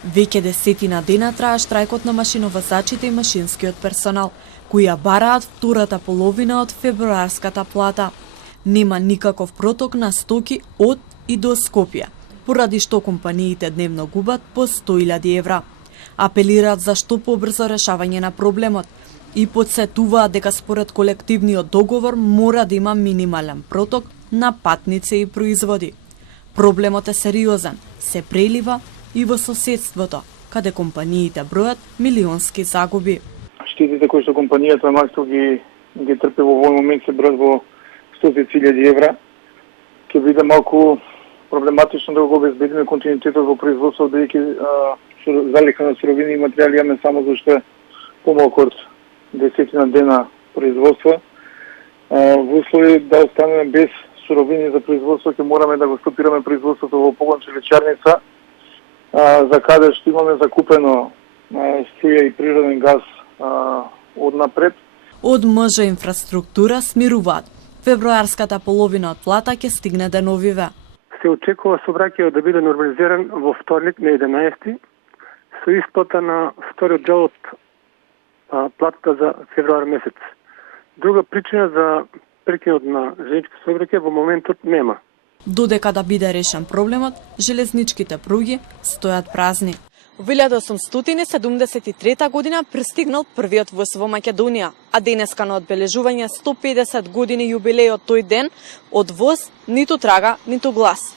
Веќе десетина дена трае штрајкот на машиновозачите и машинскиот персонал, кои ја бараат втората половина од февруарската плата. Нема никаков проток на стоки од и до Скопје, поради што компаниите дневно губат по 100.000 евра. Апелираат за што побрзо решавање на проблемот и потсетуваат дека според колективниот договор мора да има минимален проток на патници и производи. Проблемот е сериозен, се прелива и во соседството, каде компаниите бројат милионски загуби. Штетите кои што компанијата Макстел ги трпи во овој момент се бројат во 100.000 евра. Ќе биде малку проблематично да го обезбедиме континуитетот во производството, бидејќи залика на суровини и материјали имаме само за уште помалку од десетина дена производство. Во услови да останеме без суровини за производство, ќе мораме да го стопираме производството во погон челичарница, за каде што имаме закупено струја и природен газ однапред. Од МЖ инфраструктура смируваат. Февруарската половина од плата ќе стигне деновиве. Се очекува сообраќајот да биде нормализиран во вторник на 11 со исплата на вториот дел од платата за февруар месец. Друга причина за прекинот на железнички сообраќај во моментот нема. Додека да биде решен проблемот, железничките пруги стојат празни. Во 1873 година пристигнал првиот воз во Македонија, а денеска на одбележување 150 години јубилеј од тој ден, од воз ниту трага, ниту глас.